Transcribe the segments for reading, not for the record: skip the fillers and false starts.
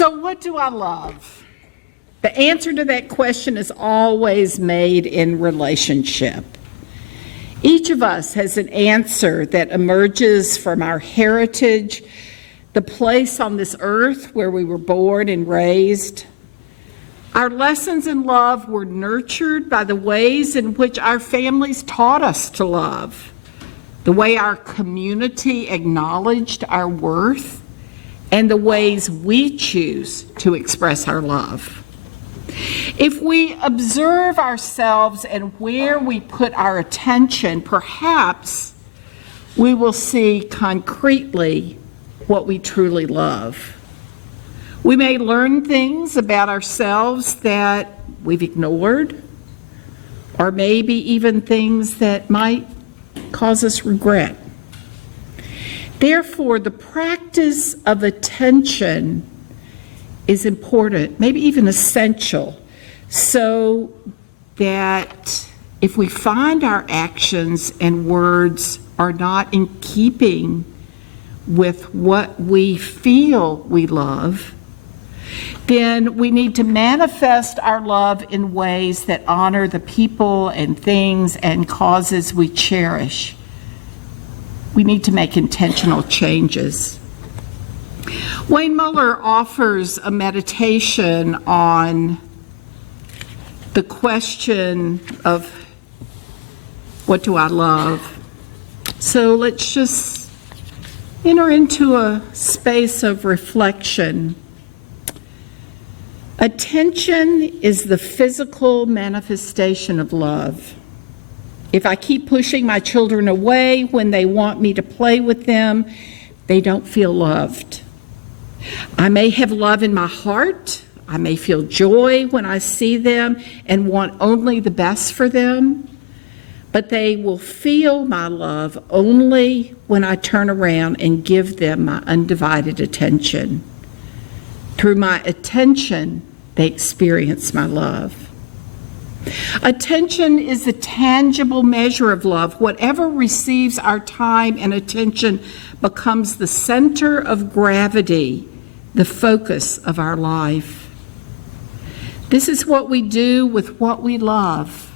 So what do I love? The answer to that question is always made in relationship. Each of us has an answer that emerges from our heritage, the place on this earth where we were born and raised. Our lessons in love were nurtured by the ways in which our families taught us to love, the way our community acknowledged our worth, and the ways we choose to express our love. If we observe ourselves and where we put our attention, perhaps we will see concretely what we truly love. We may learn things about ourselves that we've ignored, or maybe even things that might cause us regret. Therefore, the practice of attention is important, maybe even essential, so that if we find our actions and words are not in keeping with what we feel we love, then we need to manifest our love in ways that honor the people and things and causes we cherish. We need to make intentional changes. Wayne Muller offers a meditation on the question of what do I love? So let's just enter into a space of reflection. Attention is the physical manifestation of love. If I keep pushing my children away when they want me to play with them, they don't feel loved. I may have love in my heart. I may feel joy when I see them and want only the best for them, but they will feel my love only when I turn around and give them my undivided attention. Through my attention, they experience my love. Attention is a tangible measure of love. Whatever receives our time and attention becomes the center of gravity, the focus of our life. This is what we do with what we love.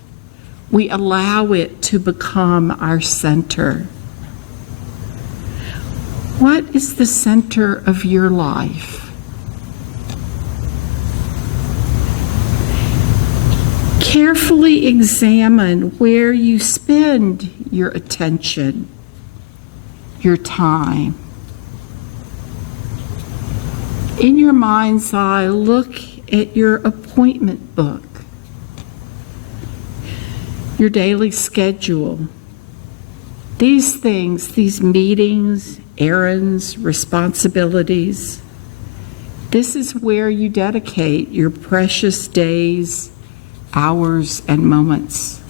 We allow it to become our center. What is the center of your life? Carefully examine where you spend your attention, your time. In your mind's eye, look at your appointment book, your daily schedule. These things, these meetings, errands, responsibilities, this is where you dedicate your precious days, hours, and moments.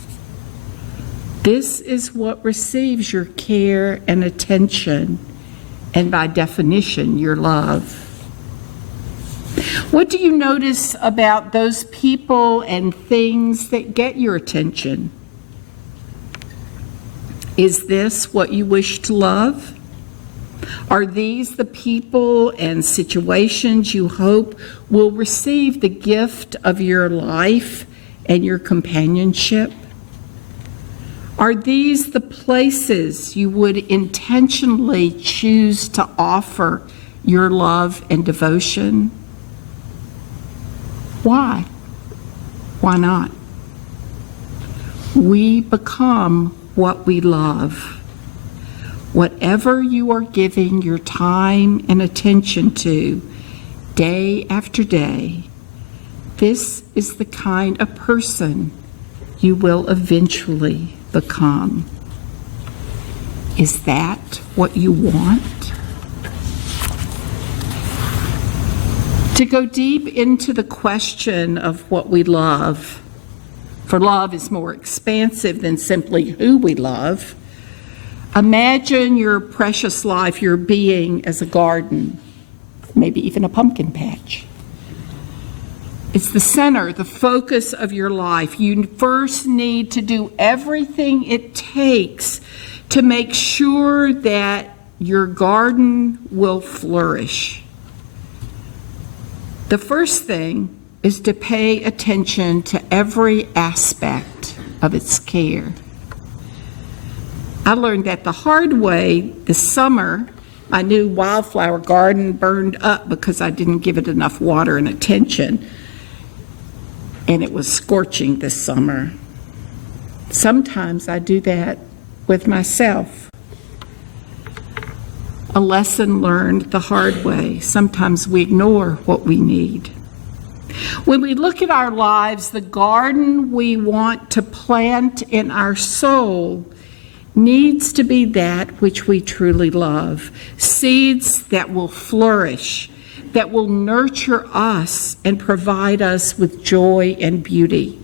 This is what receives your care and attention, and by definition, your love. What do you notice about those people and things that get your attention? Is this what you wish to love? Are these the people and situations you hope will receive the gift of your life and your companionship? Are these the places you would intentionally choose to offer your love and devotion? Why? Why not? We become what we love. Whatever you are giving your time and attention to day after day, this is the kind of person you will eventually become. Is that what you want? To go deep into the question of what we love, for love is more expansive than simply who we love. Imagine your precious life, your being as a garden, maybe even a pumpkin patch. It's the center, the focus of your life. You first need to do everything it takes to make sure that your garden will flourish. The first thing is to pay attention to every aspect of its care. I learned that the hard way this summer. My new wildflower garden burned up because I didn't give it enough water and attention, and it was scorching this summer. Sometimes I do that with myself. A lesson learned the hard way. Sometimes we ignore what we need. When we look at our lives, the garden we want to plant in our soul needs to be that which we truly love. Seeds that will flourish, that will nurture us and provide us with joy and beauty.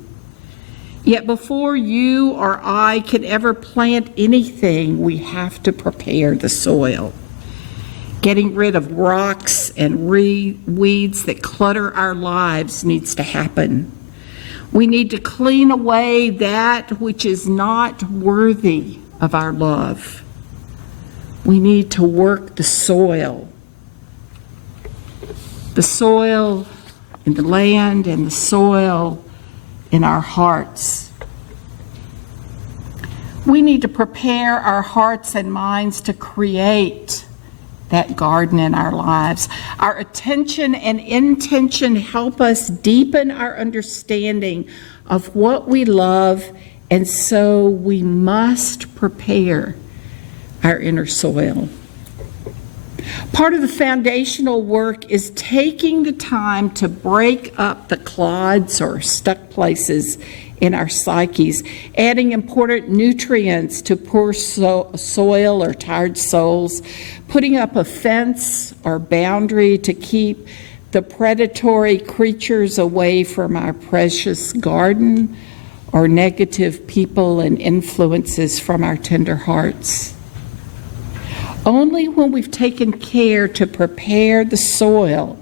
Yet before you or I can ever plant anything, we have to prepare the soil. Getting rid of rocks and weeds that clutter our lives needs to happen. We need to clean away that which is not worthy of our love. We need to work the soil in the land and the soil in our hearts. We need to prepare our hearts and minds to create that garden in our lives. Our attention and intention help us deepen our understanding of what we love, and so we must prepare our inner soil. Part of the foundational work is taking the time to break up the clods or stuck places in our psyches, adding important nutrients to poor soil or tired souls, putting up a fence or boundary to keep the predatory creatures away from our precious garden, or negative people and influences from our tender hearts. Only when we've taken care to prepare the soil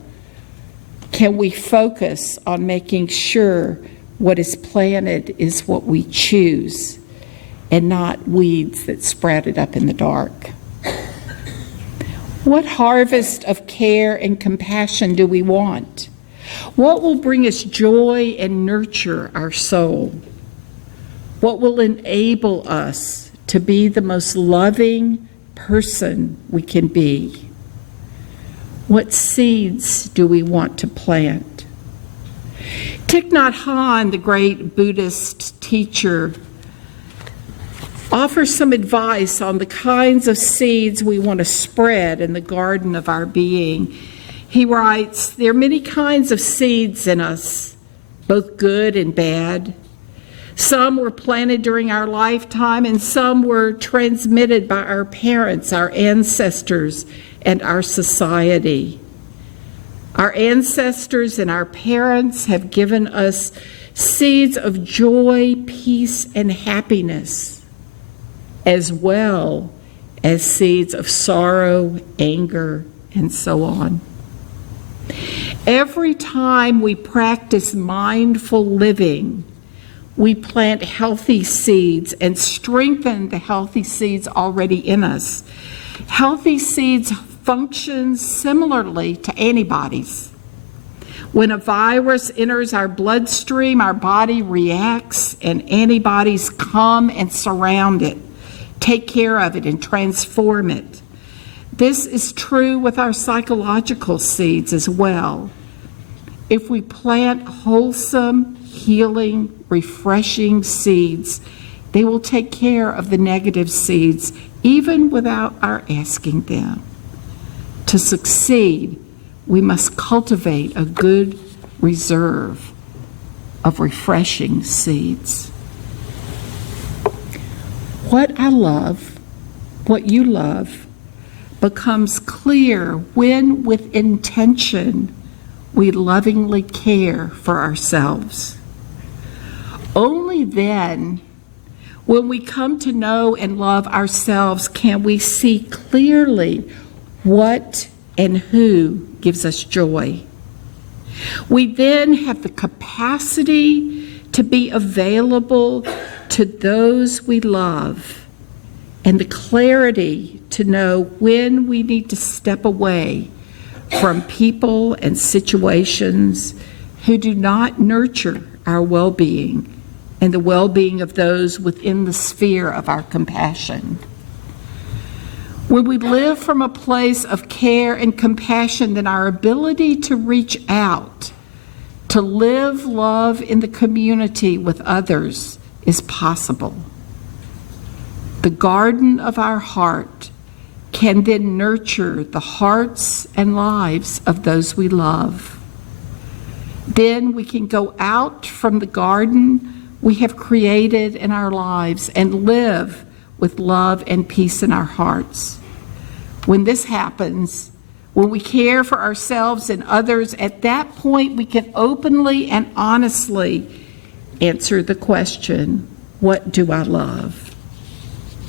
can we focus on making sure what is planted is what we choose and not weeds that sprouted up in the dark. What harvest of care and compassion do we want? What will bring us joy and nurture our soul? What will enable us to be the most loving person we can be? What seeds do we want to plant? Thich Nhat Hanh, the great Buddhist teacher, offers some advice on the kinds of seeds we want to spread in the garden of our being. He writes, "There are many kinds of seeds in us, both good and bad. Some were planted during our lifetime, and some were transmitted by our parents, our ancestors, and our society. Our ancestors and our parents have given us seeds of joy, peace, and happiness, as well as seeds of sorrow, anger, and so on. Every time we practice mindful living, we plant healthy seeds and strengthen the healthy seeds already in us. Healthy seeds function similarly to antibodies. When a virus enters our bloodstream, our body reacts, and antibodies come and surround it, take care of it, and transform it. This is true with our psychological seeds as well. If we plant wholesome, healing, refreshing seeds, they will take care of the negative seeds, even without our asking them. To succeed, we must cultivate a good reserve of refreshing seeds. What I love, what you love, becomes clear when, with intention, we lovingly care for ourselves. Only then, when we come to know and love ourselves, can we see clearly what and who gives us joy. We then have the capacity to be available to those we love, and the clarity to know when we need to step away from people and situations who do not nurture our well-being and the well-being of those within the sphere of our compassion. When we live from a place of care and compassion, then our ability to reach out, to live love in the community with others is possible. The garden of our heart can then nurture the hearts and lives of those we love. Then we can go out from the garden we have created in our lives and live with love and peace in our hearts. When this happens, when we care for ourselves and others, at that point we can openly and honestly answer the question, what do I love?